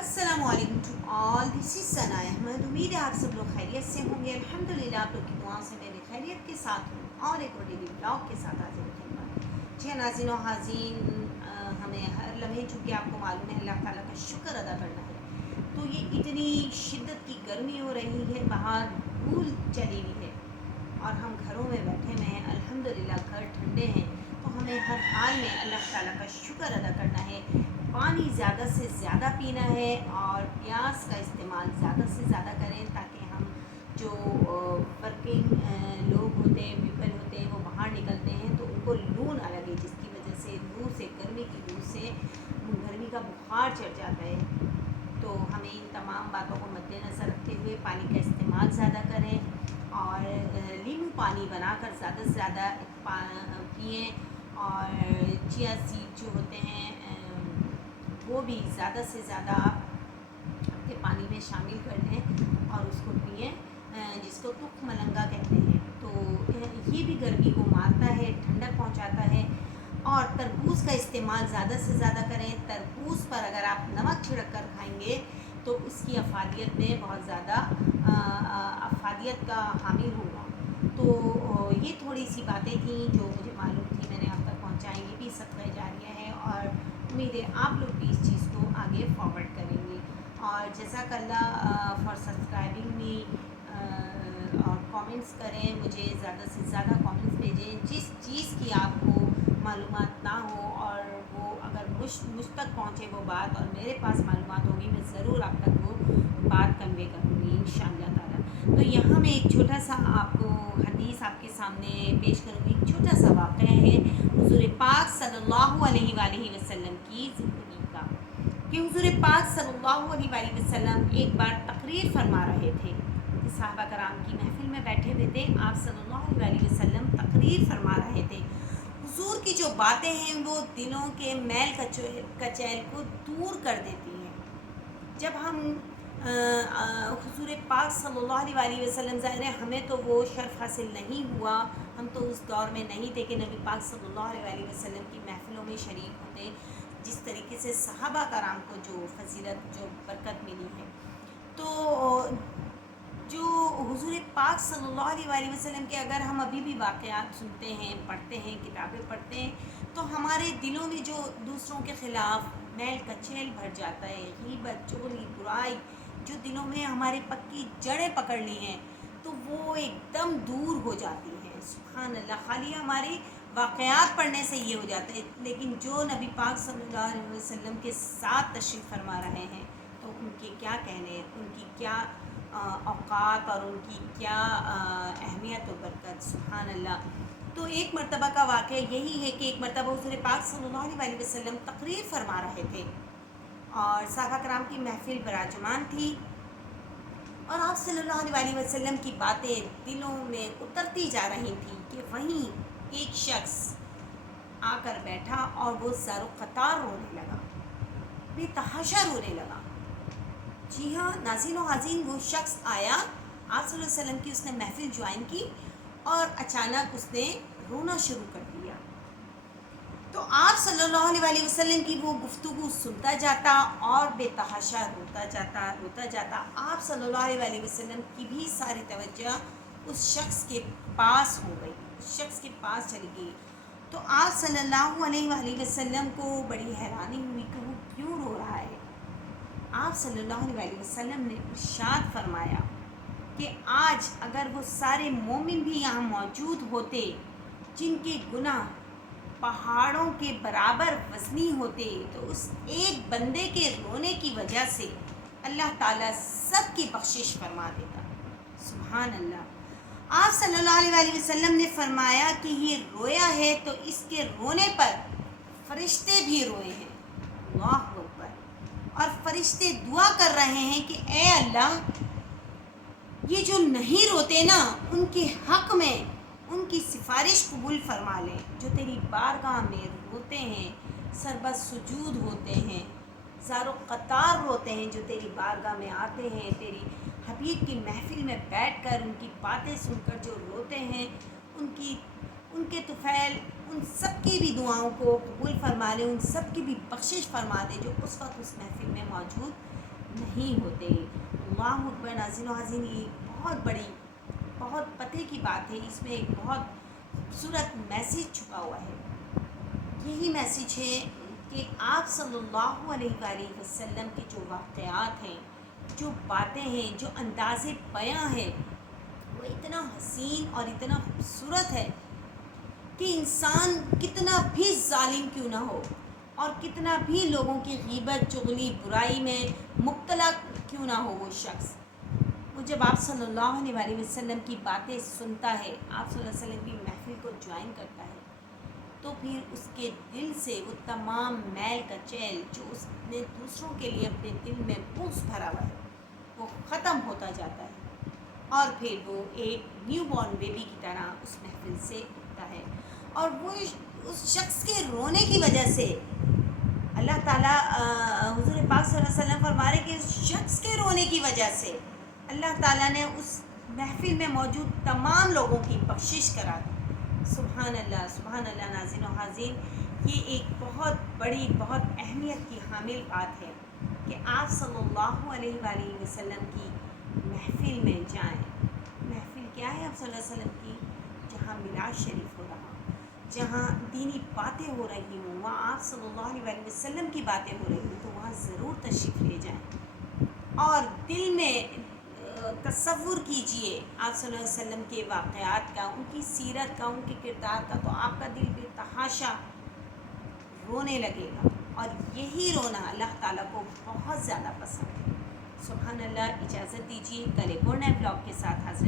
السلام علیکم to all, دس از ثنا احمد۔ امید ہے آپ سب لوگ خیریت سے ہوں گے۔ الحمدللہ آپ لوگ کی دعاؤں سے میں بھی خیریت کے ساتھ ہوں اور ایک اور ڈیلی بلاگ کے ساتھ حاضر خدمت۔ جی ناظرین و حاضرین، ہمیں ہر لمحے چونکہ آپ کو معلوم ہے اللہ تعالیٰ کا شکر ادا کرنا ہے، تو یہ اتنی شدت کی گرمی ہو رہی ہے، باہر دھول چلی ہوئی ہے اور ہم گھروں میں بیٹھے ہوئے ہیں۔ الحمدللہ گھر ٹھنڈے ہیں، تو ہمیں ہر حال میں اللہ تعالیٰ کا شکر ادا کرنا ہے، پانی زیادہ سے زیادہ پینا ہے اور پیاس کا استعمال زیادہ سے زیادہ کریں، تاکہ ہم جو ورکنگ لوگ ہوتے ہیں، پیپل ہوتے ہیں، وہ باہر نکلتے ہیں تو ان کو لو نہ لگے، جس کی وجہ سے لو سے، گرمی کی لو سے گرمی کا بخار چڑھ جاتا ہے۔ تو ہمیں ان تمام باتوں کو مد نظر رکھتے ہوئے پانی کا استعمال زیادہ کریں اور لیمو پانی بنا کر زیادہ سے زیادہ پئیں، اور چیا سیڈ جو ہوتے ہیں وہ بھی زیادہ سے زیادہ اپنے پانی میں شامل کر لیں اور اس کو پئیں، جس کو تخم ملنگا کہتے ہیں۔ تو یہ بھی گرمی کو مارتا ہے، ٹھنڈک پہنچاتا ہے۔ اور تربوز کا استعمال زیادہ سے زیادہ کریں۔ تربوز پر اگر آپ نمک چھڑک کر کھائیں گے تو اس کی افادیت میں بہت زیادہ افادیت کا حامل ہوگا۔ تو یہ تھوڑی سی باتیں تھیں جو مجھے معلوم تھی، میں نے آپ تک پہنچائیں۔ یہ بھی صدقہ جاریہ ہے اور امید ہے آپ لوگ بھی اس چیز کو آگے فارورڈ کریں گے۔ اور جزاک اللہ فار سبسکرائبنگ می، اور کامنٹس کریں، مجھے زیادہ سے زیادہ کامنٹس بھیجیں جس چیز کی آپ کو معلومات نہ ہو، اور وہ اگر مجھ تک پہنچے وہ بات اور میرے پاس معلومات ہوگی، میں ضرور آپ تک وہ بات کنوے کروں گی انشاءاللہ تعالیٰ۔ تو یہاں میں ایک چھوٹا سا آپ کو حدیث آپ کے سامنے پیش کروں گی، ایک چھوٹا سا واقعہ ہے حضور پاک صلی اللہ علیہ وآلہ وسلم کی زندگی کا، کہ حضور پاک صلی اللہ علیہ وآلہ وسلم ایک بار تقریر فرما رہے تھے کہ صحابہ کرام کی محفل میں بیٹھے ہوئے تھے، آپ صلی اللہ علیہ وآلہ وسلم تقریر فرما رہے تھے۔ حضور کی جو باتیں ہیں وہ دلوں کے میل کچیل کو دور کر دیتی ہیں۔ جب ہم حضور پاک صلی اللہ علیہ وآلہ وسلم، ظاہر ہے ہمیں تو وہ شرف حاصل نہیں ہوا، ہم تو اس دور میں نہیں تھے کہ نبی پاک صلی اللہ علیہ وآلہ وسلم کی محفلوں میں شریک ہوتے، جس طریقے سے صحابہ کرام کو جو فضیلت، جو برکت ملی ہے۔ تو جو حضور پاک صلی اللہ علیہ وآلہ وسلم کے اگر ہم ابھی بھی واقعات سنتے ہیں، پڑھتے ہیں، کتابیں پڑھتے ہیں، تو ہمارے دلوں میں جو دوسروں کے خلاف میل کچیل بھر جاتا ہے، غیبت، چغلی، برائی جو دلوں میں ہماری پکی جڑیں پکڑ لی ہیں، تو وہ ایک دم دور ہو جاتی ہیں۔ سبحان اللہ، خالی ہماری واقعات پڑھنے سے یہ ہو جاتا ہے، لیکن جو نبی پاک صلی اللہ علیہ وسلم کے ساتھ تشریف فرما رہے ہیں تو ان کے کیا کہنے، ان کی کیا اوقات اور ان کی کیا اہمیت و برکت، سبحان اللہ۔ تو ایک مرتبہ کا واقعہ یہی ہے کہ ایک مرتبہ حضور پاک صلی اللہ علیہ وآلہ وسلم تقریر فرما رہے تھے اور صحابہ کرام کی محفل براجمان تھی، اور آپ صلی اللہ علیہ وآلہ وسلم کی باتیں دلوں میں اترتی جا رہی تھیں کہ وہیں ایک شخص آ کر بیٹھا اور وہ زار و قطار رونے لگا، بے تحاشا رونے لگا۔ جی ہاں ناظرین و حاضرین، وہ شخص آیا، آپ صلی اللہ علیہ وسلم کی اس نے محفل جوائن کی اور اچانک اس نے رونا شروع کر دیا۔ تو آپ صلی اللہ علیہ وآلہ وسلم کی وہ گفتگو سنتا جاتا اور بے تحاشا روتا جاتا۔ آپ صلی اللہ علیہ وآلہ وسلم کی بھی ساری توجہ اس شخص کے پاس ہو گئی، اس شخص کے پاس چلی گئی۔ تو آپ صلی اللہ علیہ وآلہ وسلم کو بڑی حیرانی ہوئی کہ وہ کیوں رو رہا ہے۔ آپ صلی اللہ علیہ وآلہ وسلم نے ارشاد فرمایا کہ آج اگر وہ سارے مومن بھی یہاں موجود ہوتے جن کے گناہ پہاڑوں کے برابر وزنی ہوتے، تو اس ایک بندے کے رونے کی وجہ سے اللہ تعالیٰ سب کی بخشش فرما دیتا۔ سبحان اللہ۔ آپ صلی اللہ علیہ وآلہ وسلم نے فرمایا کہ یہ رویا ہے تو اس کے رونے پر فرشتے بھی روئے ہیں، اللہ اکبر، اور فرشتے دعا کر رہے ہیں کہ اے اللہ، یہ جو نہیں روتے نا، ان کے حق میں ان کی سفارش قبول فرما لے، جو تیری بارگاہ میں روتے ہیں، سربت سجود ہوتے ہیں، زار و قطار روتے ہیں، جو تیری بارگاہ میں آتے ہیں، تیری حبیب کی محفل میں بیٹھ کر ان کی باتیں سن کر جو روتے ہیں، ان کے طفیل ان سب کی بھی دعاؤں کو قبول فرما لے، ان سب کی بھی بخشش فرما دے جو اس وقت اس محفل میں موجود نہیں ہوتے۔ اللہ اکبر ناظرین و حاضرین، یہ بہت بڑی، بہت پتے کی بات ہے، اس میں ایک بہت خوبصورت میسیج چھپا ہوا ہے۔ یہی میسیج ہے کہ آپ صلی اللہ علیہ وآلہ وسلم کے جو واقعات ہیں، جو باتیں ہیں، جو انداز بیاں ہے، وہ اتنا حسین اور اتنا خوبصورت ہے کہ انسان کتنا بھی ظالم کیوں نہ ہو اور کتنا بھی لوگوں کی غیبت، چغلی، برائی میں مبتلا کیوں نہ ہو، وہ شخص، وہ جب آپ صلی اللہ علیہ وآلہ وسلم کی باتیں سنتا ہے، آپ صلی اللہ علیہ وسلم کی محفل کو جوائن کرتا ہے، تو پھر اس کے دل سے وہ تمام میل کچیل جو اس نے دوسروں کے لیے اپنے دل میں بغض بھرا ہوا ہے، وہ ختم ہوتا جاتا ہے، اور پھر وہ ایک نیو بورن بیبی کی طرح اس محفل سے اٹھتا ہے، اور وہ اس شخص کے رونے کی وجہ سے اللہ تعالیٰ، حضور پاک صلی اللہ علیہ وسلم فرما رہے کہ اس شخص کے رونے کی وجہ سے اللہ تعالیٰ نے اس محفل میں موجود تمام لوگوں کی بخشش کرا دی۔ سبحان اللہ ناظرین و حاضرین، یہ ایک بہت بڑی، بہت اہمیت کی حامل بات ہے کہ آپ صلی اللہ علیہ وآلہ وسلم کی محفل میں جائیں۔ محفل کیا ہے آپ صلی اللہ علیہ وسلم کی؟ جہاں میلاد شریف ہو رہا، جہاں دینی باتیں ہو رہی ہوں، وہاں آپ صلی اللہ علیہ وآلہ وسلم کی باتیں ہو رہی ہوں، تو وہاں ضرور تشریف لے جائیں اور دل میں تصور کیجئے آپ صلی اللہ علیہ وسلم کے واقعات کا، ان کی سیرت کا، ان کے کردار کا، تو آپ کا دل بے تحاشا رونے لگے گا، اور یہی رونا اللہ تعالیٰ کو بہت زیادہ پسند ہے۔ سبحان اللہ، اجازت دیجیے، کل ایک اور نئے بلاگ کے ساتھ حاضر